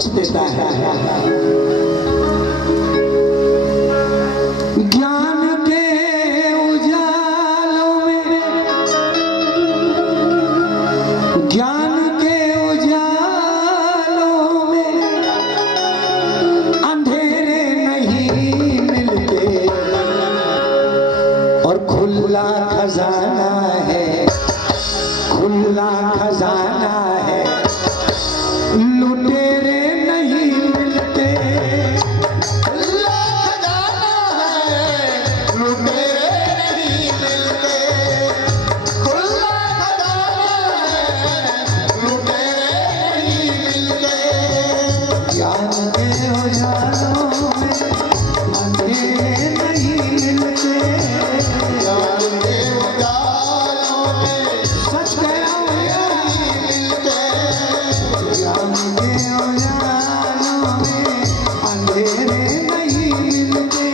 कुछ देता है। ज्ञान के उजालों में, ज्ञान के उजालों में अंधेरे नहीं मिलते, और खुला खजाना है, खुला खजाना है, लुटेरे नहीं मिलते। खुला खजाना है, लुटेरे नहीं मिलते। खुला खजाना है, लुटेरे नहीं मिलते। ज्ञान के उजालों में अंधेरे नहीं मिलते। ज्ञान के उजालों में सच गया नहीं मिलते। ज्ञान के उजालों में अंधेरे नहीं मिलते।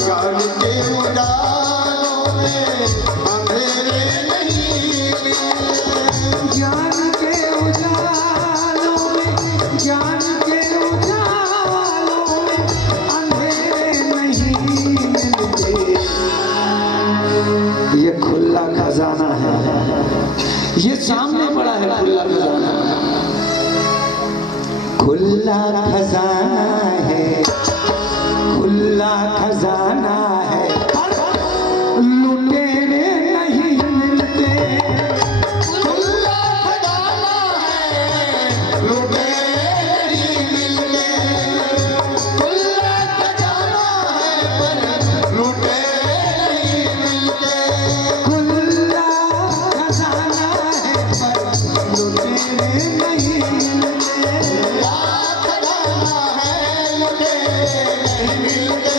ज्ञान के उजालों में अंधेरे नहीं मिलते। ज्ञान के उजालों में, ज्ञान के उजालों में अंधेरे नहीं मिलते। ये खुला खजाना है, ये सामने पड़ा है खुला खजाना। खुला खजाना है, खुला खजाना है, लुटेरे नहीं मिलते। खुला खजाना है, लुटेरे नहीं मिलते। खुला खजाना है, पर लुटेरे नहीं मिलते। खुला खजाना है, पर लुटेरे नहीं मिलते। खजाना है, लुटेरे नहीं मिलते।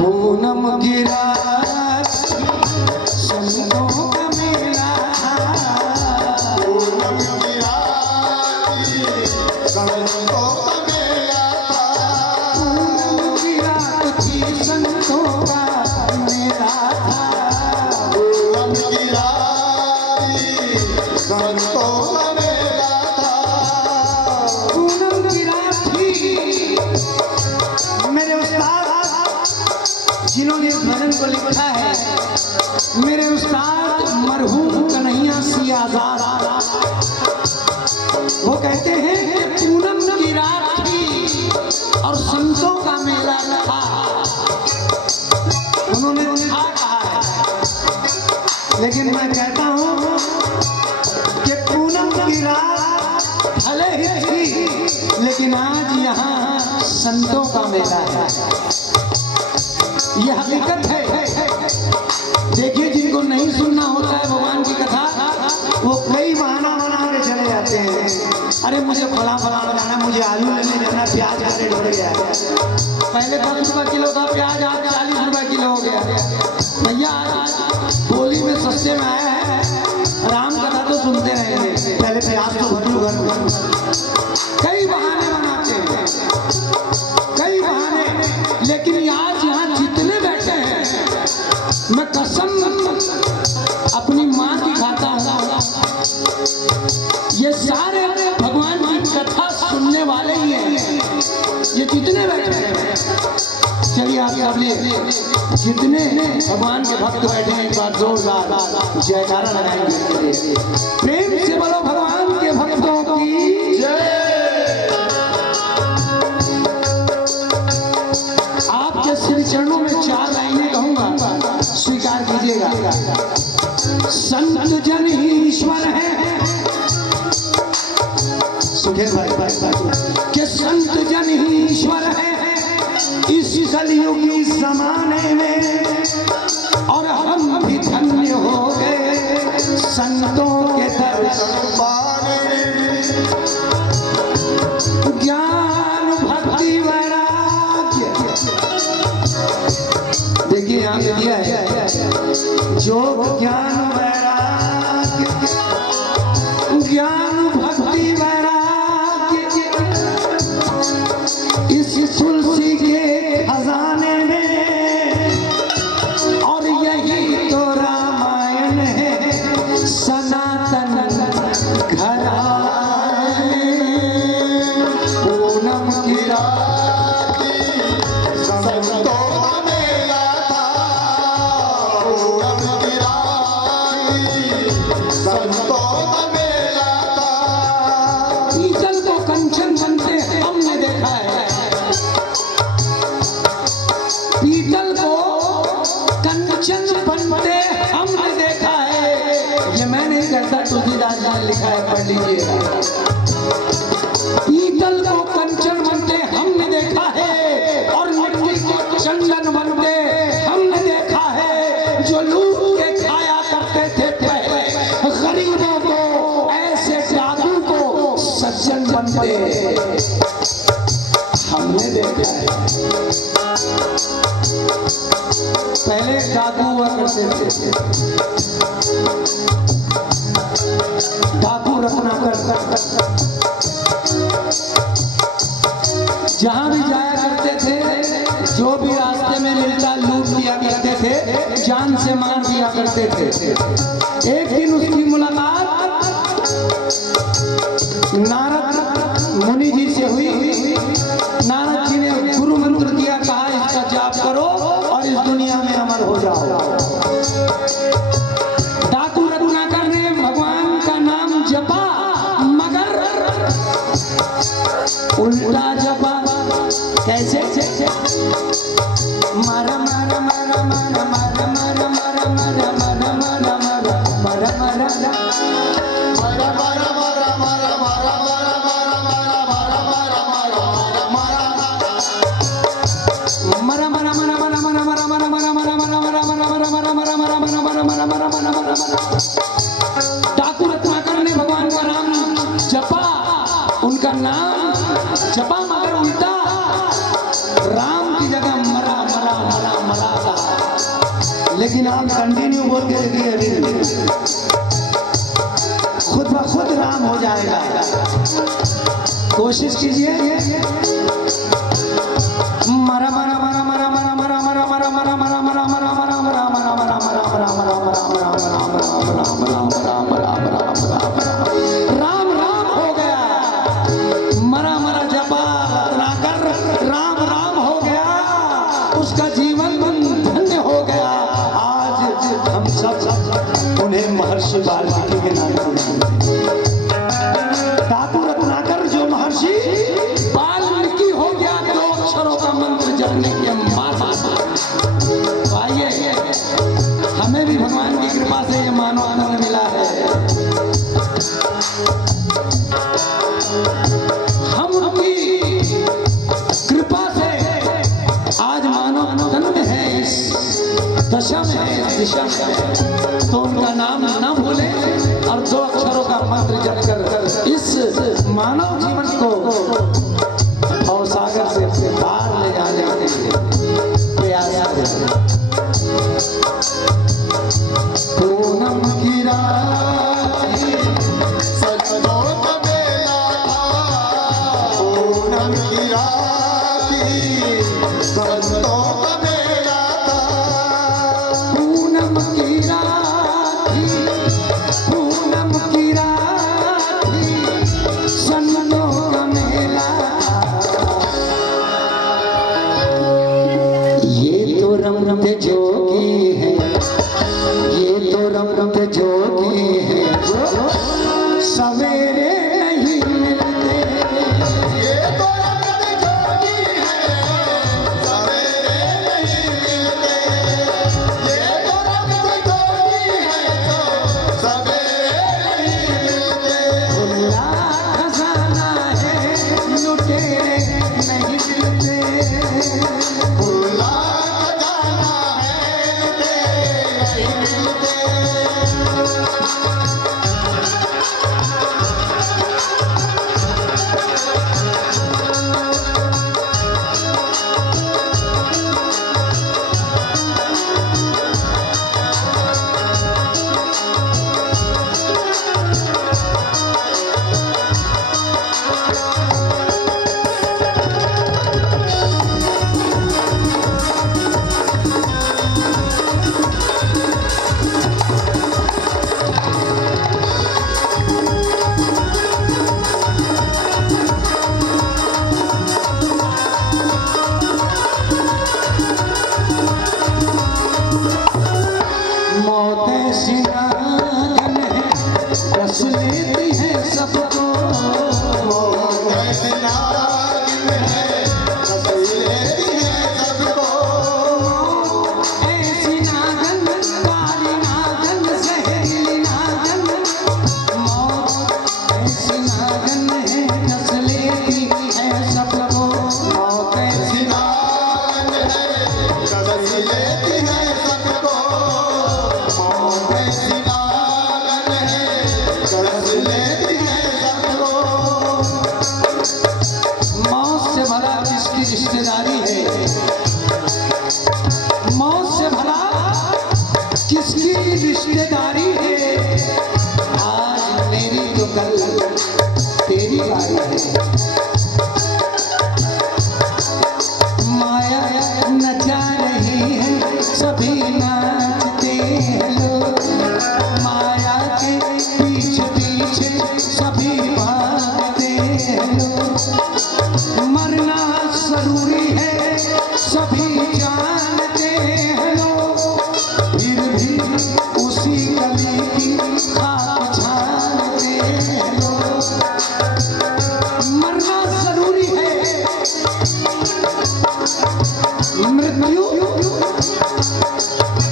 पूनम की रात संतों का मेला था। पूनम की रात संतों का मेला था। पूनम की रात थी, संतों का मेला था। पूनम की रात संतों का मेला था। पूनम की रात थी। मेरे उस्ताद जिन्होंने इस भजन को लिखा है, मेरे उस्ताद मरहूम कन्हैया सिंह आजाद, वो कहते हैं कि पूनम की रात थी और संतों का मेला था। उन्होंने था कहा है, लेकिन मैं कहता हूँ कि पूनम की रात भले ही थी, लेकिन आज यहाँ संतों का मेला है। ये हकीकत है। देखिए, जिनको नहीं सुनना होता है भगवान की कथा, वो कई बहाना बना के चले जाते हैं। अरे मुझे फला फला लगाना, मुझे आलू लेने जाना, प्याज का रेट बढ़ गया। पहले 10 रुपये किलो था प्याज, आज 40 रुपये किलो हो गया। भैया आज होली में सस्ते में आया है, राम कथा तो सुनते रहेंगे, पहले प्याज तो भर लो घर में। कई बहाने बनाते हैं, कई बहाने। लेकिन आज यहाँ जितने बैठे हैं, मैं कसम अपनी माँ की खाता हूँ, ये सारे भगवान की कथा सुनने वाले ही हैं। ये जितने बैठे हैं, चलिए आप सब लिए जितने भगवान के भक्त बैठे हैं, एक बार जोरदार जयकारा लगाएंगे। प्रेम से बोलो भगवान के भक्तों की जय। आपके श्री चरणों में 4 लाइनें कहूंगा, स्वीकार कीजिएगा। संत जन ही ईश्वर है। सुखेर भाई के संत जन ही ईश्वर है, इस कलयुगी जमाने में और हम भी धन्य हो गए संतों के दरबार ज्ञान भक्ति वैराग्य। देखिए यहाँ पे दिया है योग ज्ञान वैराग्य, ज्ञान भक्ति वैराग्य इस तुलसी के खजाने में, और यही तो रामायण है सनातन घराने। पूनम की रात संतों का मेला था, पूनम की रात संतों का मेला था। पीतल को कंचन बनते हमने देखा है, पीतल को कंचन बनते हमने देखा है। ये मैं नहीं कहता, तुलसीदास जी ने लिखा है, पढ़ लीजिएगा। पीतल को कंचन बनते हमने देखा है और मिट्टी को चंदन बनते हमने देखा है। जो लूट के खाया करते थे पहले गरीबों को, ऐसे साधु को सज्जन बनते हमने देखा है। पहले डाकू हुआ करते थे, डाकू रत्नाकर जहां भी जाया करते थे, जो भी रास्ते में मिलता लूट लिया करते थे, जान से मार दिया करते थे। एक दिन उसकी मुलाकात नारद मुनि जी से हुई। नारद जी ने गुरु मंत्र दिया, कहा इसका जाप करो और इस दुनिया में अमर हो जाओ। डाकू रत्नाकर ने भगवान का नाम जपा, मगर उल्टा जपा। कैसे? मारा मारा मारा मारा मारा मारा मारा मारा मारा मारा मारा मारा डाकू रत्नाकर ने भगवान का नाम जपा, उनका नाम जपा मगर उल्टा, राम की जगह मरा मरा मरा मरा था। लेकिन आप कंटिन्यू बोल के देखिए, अभी खुद ब खुद राम हो जाएगा। कोशिश कीजिए। मरा मरा मरा मरा मरा मरा मरा मरा मरा मरा मरा मरा मरा मरा मरा मरा मरा मरा राम राम हो गया। मरा मरा जपा रत्नाकर राम राम हो गया, उसका जीवन धन्य हो गया। आज हम सब उन्हें महर्षि वाल्मीकि के नाम से डाकू रत्नाकर जो महर्षि वाल्मीकि हो गया, 2 अक्षरों का मंत्र जपने के माता। आइए, हमें भी भगवान की कृपा से ये मानव आनंद मिला है। हम उनकी कृपा से आज मानव धन्य है, इस दशा में है, इस दिशा में। तो उनका नाम न भूलें और 2 अक्षरों का मंत्र जप कर इस मानव जीवन को और सागर से पार ले जाने के प्रयास करें। पूनम की रात संतों का मेला था, पूनम की रात संतों का मेला था। पूनम की रात, पूनम की रात संतों का मेला। ये तो रमते जोगी है, ये तो रमते जोगी है, सवेरे नहीं मिलते। ये तो रमते जोगी है, सवेरे नहीं मिलते। ये तो रमते जोगी है, सवेरे नहीं मिलते। खुला खजाना है, लुटेरे नहीं मिलते।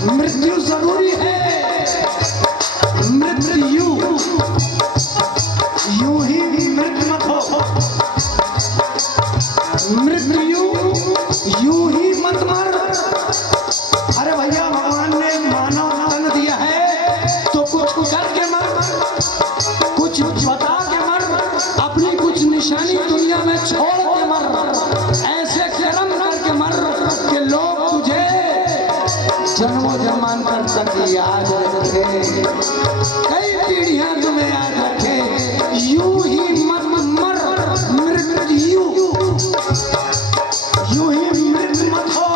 मृत्यु जरूरी है। मृत्यु यूं ही मृत्यु मत हो, मृत्यु यूं ही मत मर। अरे भैया भगवान ने मानव तन दिया है तो कुछ करके मर, कुछ बता के मर, अपनी कुछ निशानी दुनिया में छोड़ के मर, ऐसे कर्म करके मर कि लोग तुझे जन्मों जन्मांतर तक याद रखे, कई पीढ़ियां तुम्हें याद रखे। यूं ही मत मर, मृत्यु यूं ही मृत्यु मत हो।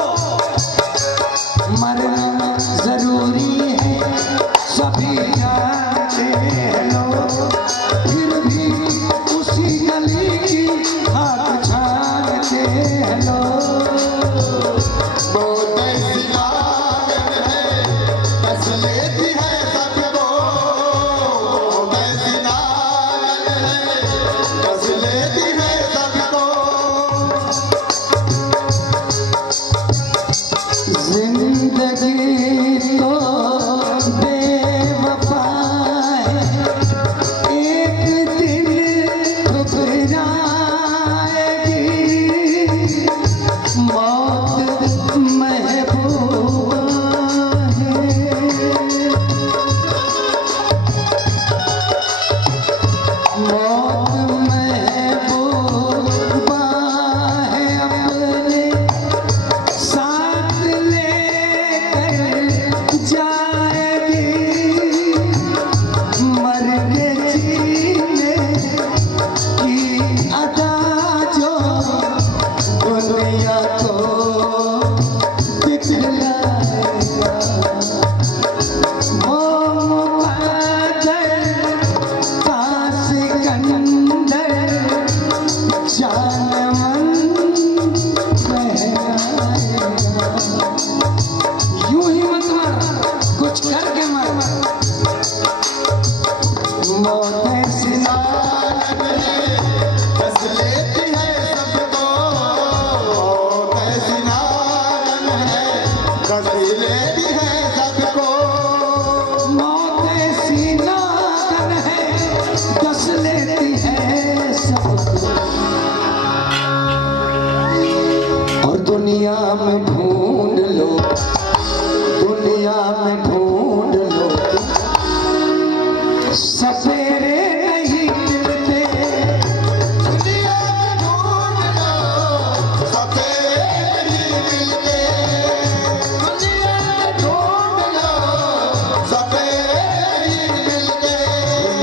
मरना जरूरी है सभी जानते हैं लोग, फिर भी उसी गली की हाथ छानते हैं लोग। जिंदगी तो बेवफा है, एक दिन ठुकराएगी, मौत महबूबा है, मौत महबूबा है, अपने साथ जाएगी, मर के जीने की अदा जो दुनिया को दिखलाएगा, वो मुक़द्दर का सिकंदर जानमन कहलाएगा। यूं ही मत मर, कुछ करके मर। मौत ऐसी कस लेती है सबको, मौत ऐसी नारन है, कस लेती है सबको, मौत ऐसी नागन है, कस लेती है सबको। और दुनिया में ढूंढ लो, दुनिया में ढूंढ लो, सपेरे नहीं मिलते। दुनिया में ढूंढ लो, सपेरे नहीं मिलते, दुनिया में ढूंढ लो, सपेरे नहीं मिलते,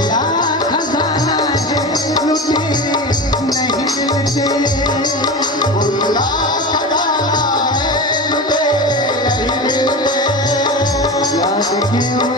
या खजाना है लुटेरे नहीं मिलते, उल्ला खजाना है लुटेरे नहीं मिलते, याद क्यों